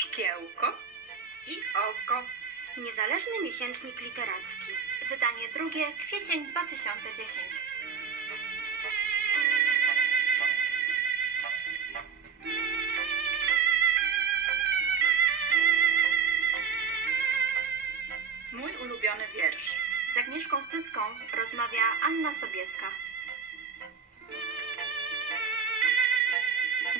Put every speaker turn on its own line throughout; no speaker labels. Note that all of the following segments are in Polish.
szkiełko i oko.
Niezależny miesięcznik literacki.
Wydanie drugie, kwiecień 2010.
Mój ulubiony wiersz.
Z Agnieszką Syską rozmawia Anna Sobieska.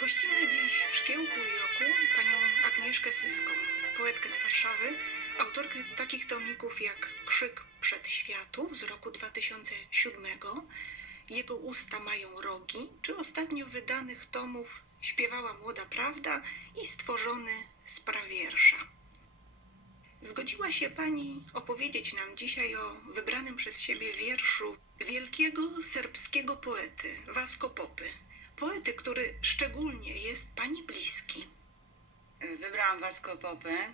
Gościmy dziś w Szkiełku i Oku panią Agnieszkę Syską, poetkę z Warszawy, autorkę takich tomików jak Krzyk Przedświatów z roku 2007, Jego usta mają rogi, czy ostatnio wydanych tomów Śpiewała Młoda Prawda i Stworzony z prawiersza. Zgodziła się pani opowiedzieć nam dzisiaj o wybranym przez siebie wierszu wielkiego serbskiego poety Vasco Popy. Poety, który szczególnie jest pani bliski.
Wybrałam Vasco Popę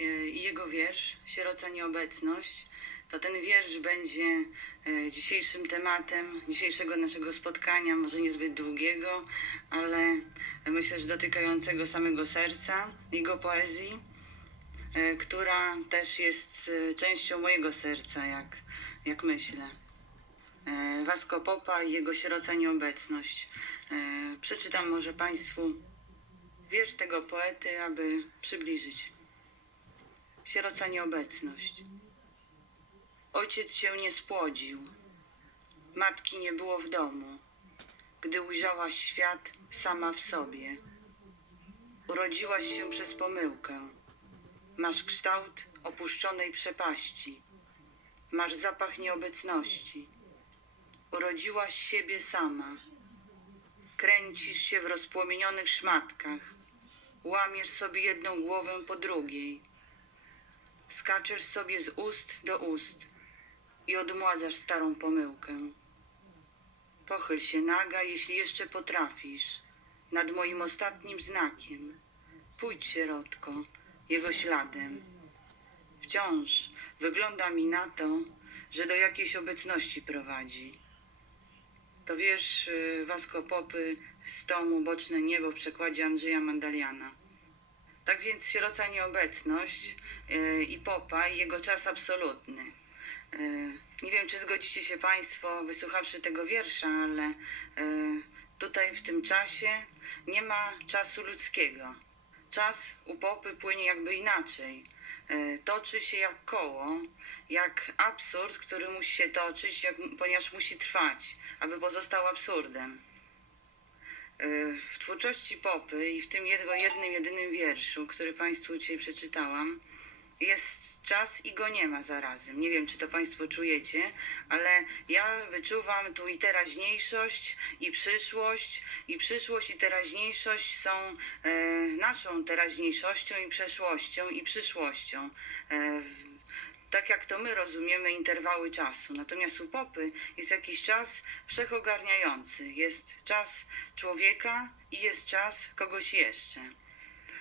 y, i jego wiersz Sieroca Nieobecność. To ten wiersz będzie y, dzisiejszym tematem dzisiejszego naszego spotkania, może niezbyt długiego, ale myślę, że dotykającego samego serca, jego poezji, która też jest częścią mojego serca, jak, jak myślę. E, Vasco Popa i jego sieroca nieobecność. E, Przeczytam może Państwu wiersz tego poety, aby przybliżyć. Sieroca nieobecność. Ojciec się nie spłodził, matki nie było w domu, gdy ujrzałaś świat sama w sobie. Urodziłaś się przez pomyłkę. Masz kształt opuszczonej przepaści. Masz zapach nieobecności. Urodziłaś siebie sama. Kręcisz się w rozpłomienionych szmatkach. Łamiesz sobie jedną głowę po drugiej. Skaczesz sobie z ust do ust i odmładzasz starą pomyłkę. Pochyl się naga, jeśli jeszcze potrafisz, nad moim ostatnim znakiem. Pójdź, sierotko, jego śladem. Wciąż wygląda mi na to, że do jakiejś obecności prowadzi. To wiersz y, Vasco Popy z tomu Boczne Niebo w przekładzie Andrzeja Mandaliana. Tak więc sieroca nieobecność y, i Popa i jego czas absolutny. Y, Nie wiem, czy zgodzicie się Państwo, wysłuchawszy tego wiersza, ale tutaj w tym czasie nie ma czasu ludzkiego. Czas u Popy płynie jakby inaczej. E, Toczy się jak koło, jak absurd, który musi się toczyć, jak, ponieważ musi trwać, aby pozostał absurdem. E, W twórczości Popy i w tym jego jednym, jedynym wierszu, który Państwu dzisiaj przeczytałam, jest czas i go nie ma zarazem. Nie wiem, czy to Państwo czujecie, ale ja wyczuwam tu i teraźniejszość, i przyszłość, i przyszłość, i teraźniejszość są e, naszą teraźniejszością, i przeszłością, i przyszłością. E, tak jak to my rozumiemy interwały czasu. Natomiast u popy jest jakiś czas wszechogarniający. Jest czas człowieka i jest czas kogoś jeszcze.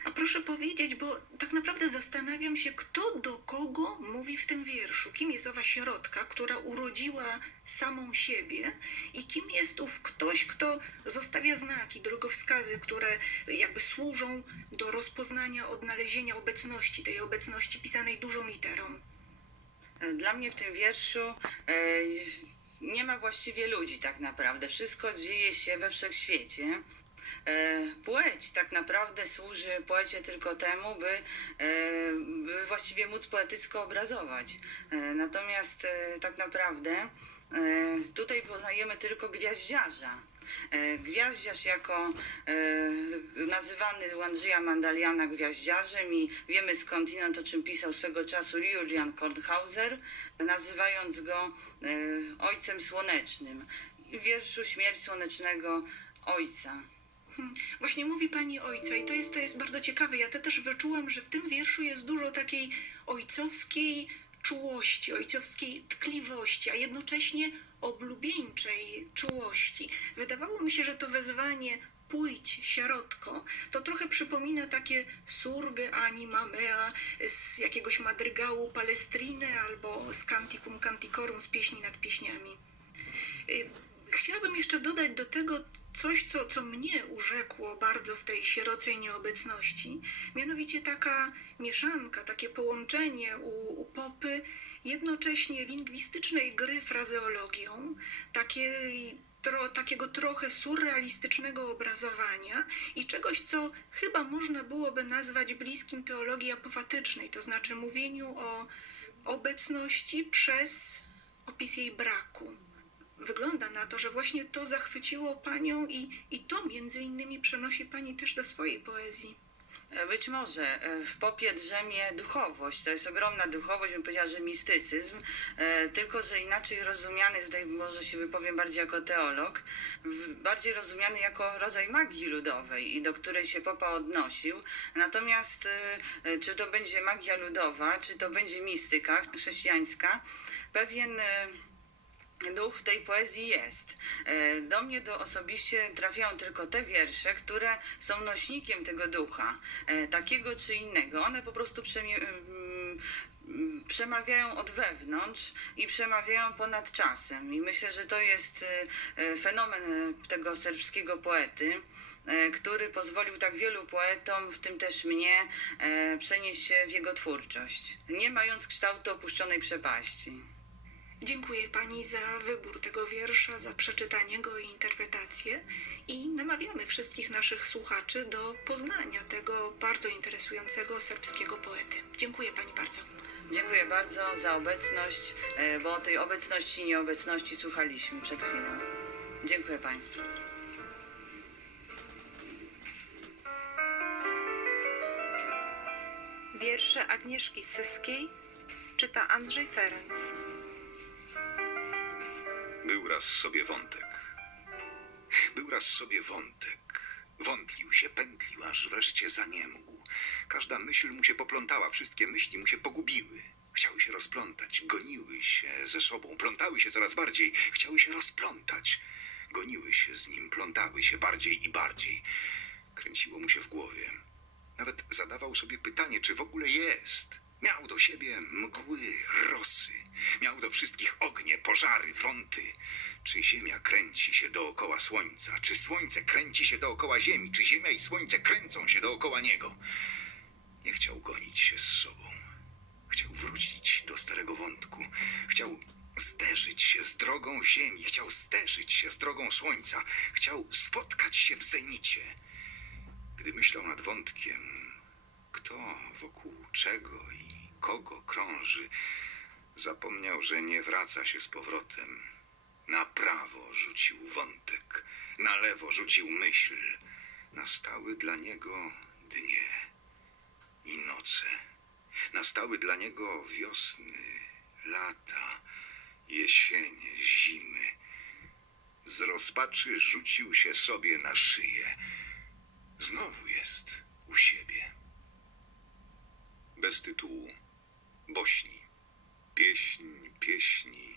A proszę powiedzieć, bo tak naprawdę zastanawiam się, kto do kogo mówi w tym wierszu. Kim jest owa sierotka, która urodziła samą siebie i kim jest ów ktoś, kto zostawia znaki, drogowskazy, które jakby służą do rozpoznania, odnalezienia obecności, tej obecności pisanej dużą literą.
Dla mnie w tym wierszu e, nie ma właściwie ludzi tak naprawdę. Wszystko dzieje się we wszechświecie. E, Płeć tak naprawdę służy poecie tylko temu, by, e, by właściwie móc poetycko obrazować. E, Natomiast tak naprawdę tutaj poznajemy tylko gwiaździarza. Gwiaździarz jako nazywany u Andrzeja Mandaliana gwiaździarzem i wiemy skądinąd o czym pisał swego czasu Julian Kornhauser, nazywając go ojcem słonecznym. W wierszu Śmierć słonecznego ojca.
Właśnie mówi pani ojca i to jest, to jest bardzo ciekawe. Ja to też wyczułam, że w tym wierszu jest dużo takiej ojcowskiej czułości, ojcowskiej tkliwości, a jednocześnie oblubieńczej czułości. Wydawało mi się, że to wezwanie pójdź, sierotko, to trochę przypomina takie surge anima mea z jakiegoś madrygału Palestriny albo z Canticum Canticorum z pieśni nad pieśniami. Y, Chciałabym jeszcze dodać do tego coś, co, co mnie urzekło bardzo w tej sierocej nieobecności. Mianowicie taka mieszanka, takie połączenie u, u Popy jednocześnie lingwistycznej gry frazeologią, takiej, tro, takiego trochę surrealistycznego obrazowania i czegoś, co chyba można byłoby nazwać bliskim teologii apofatycznej, to znaczy mówieniu o obecności przez opis jej braku. Wygląda na to, że właśnie to zachwyciło panią i, i to między innymi przenosi pani też do swojej poezji.
E, Być może e, w popie drzemie duchowość. To jest ogromna duchowość, bym powiedziała, że mistycyzm, e, tylko że inaczej rozumiany, tutaj może się wypowiem bardziej jako teolog, bardziej rozumiany jako rodzaj magii ludowej i do której się popa odnosił. Natomiast czy to będzie magia ludowa, czy to będzie mistyka chrześcijańska, pewien. Duch w tej poezji jest. E, Do mnie do osobiście trafiają tylko te wiersze, które są nośnikiem tego ducha, e, takiego czy innego. One po prostu mm, przemawiają od wewnątrz i przemawiają ponad czasem. I myślę, że to jest e, fenomen tego serbskiego poety który pozwolił tak wielu poetom, w tym też mnie, przenieść się w jego twórczość, nie mając kształtu opuszczonej przepaści.
Dziękuję pani za wybór tego wiersza, za przeczytanie go i interpretację i namawiamy wszystkich naszych słuchaczy do poznania tego bardzo interesującego serbskiego poety. Dziękuję pani bardzo.
Dziękuję bardzo za obecność, e, bo o tej obecności i nieobecności słuchaliśmy przed chwilą. Dziękuję Państwu.
Wiersze Agnieszki Syskiej czyta Andrzej Ferenc.
Był raz sobie wątek. Był raz sobie wątek. Wątlił się, pętlił, aż wreszcie zaniemógł. Każda myśl mu się poplątała, wszystkie myśli mu się pogubiły. Chciały się rozplątać, goniły się ze sobą, plątały się coraz bardziej, chciały się rozplątać. Goniły się z nim, plątały się bardziej i bardziej. Kręciło mu się w głowie. Nawet zadawał sobie pytanie, czy w ogóle jest. Miał do siebie mgły, rosy. Miał do wszystkich ognie, pożary, wąty. Czy ziemia kręci się dookoła słońca? Czy słońce kręci się dookoła ziemi? Czy ziemia i słońce kręcą się dookoła niego? Nie chciał gonić się z sobą. Chciał wrócić do starego wątku. Chciał zderzyć się z drogą ziemi. Chciał zderzyć się z drogą słońca. Chciał spotkać się w zenicie. Gdy myślał nad wątkiem, kto wokół czego i kogo krąży, zapomniał, że nie wraca się z powrotem. Na prawo rzucił wątek, na lewo rzucił myśl. Nastały dla niego dnie i noce. Nastały dla niego wiosny, lata, jesienie, zimy. Z rozpaczy rzucił się sobie na szyję. Znowu jest u siebie. Bez tytułu Bośni. Pieśń pieśni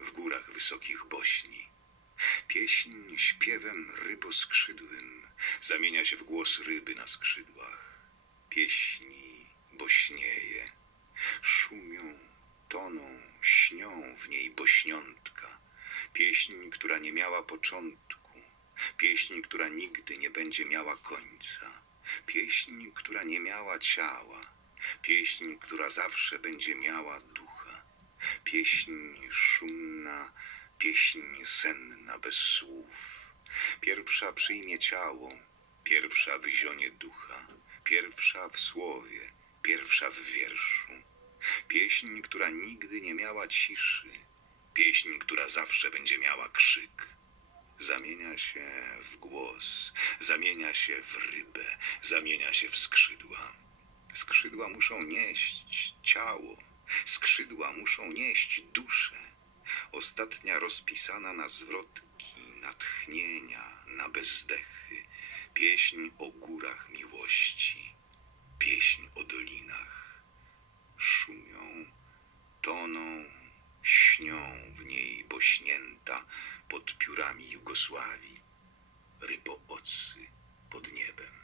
w górach wysokich Bośni. Pieśń śpiewem ryboskrzydłym zamienia się w głos ryby na skrzydłach. Pieśni bośnieje, szumią, toną, śnią w niej bośniątka. Pieśń, która nie miała początku, pieśń, która nigdy nie będzie miała końca, pieśń, która nie miała ciała, pieśń, która zawsze będzie miała ducha, pieśń szumna, pieśń senna bez słów. Pierwsza przyjmie ciało, pierwsza wyzionie ducha, pierwsza w słowie, pierwsza w wierszu. Pieśń, która nigdy nie miała ciszy, pieśń, która zawsze będzie miała krzyk. Zamienia się w głos, zamienia się w rybę, zamienia się w skrzydła. Skrzydła muszą nieść ciało, skrzydła muszą nieść duszę. Ostatnia rozpisana na zwrotki, na tchnienia, na bezdechy. Pieśń o górach miłości, pieśń o dolinach. Szumią, toną, śnią w niej bośnięta pod piórami Jugosławii, ryboocy pod niebem.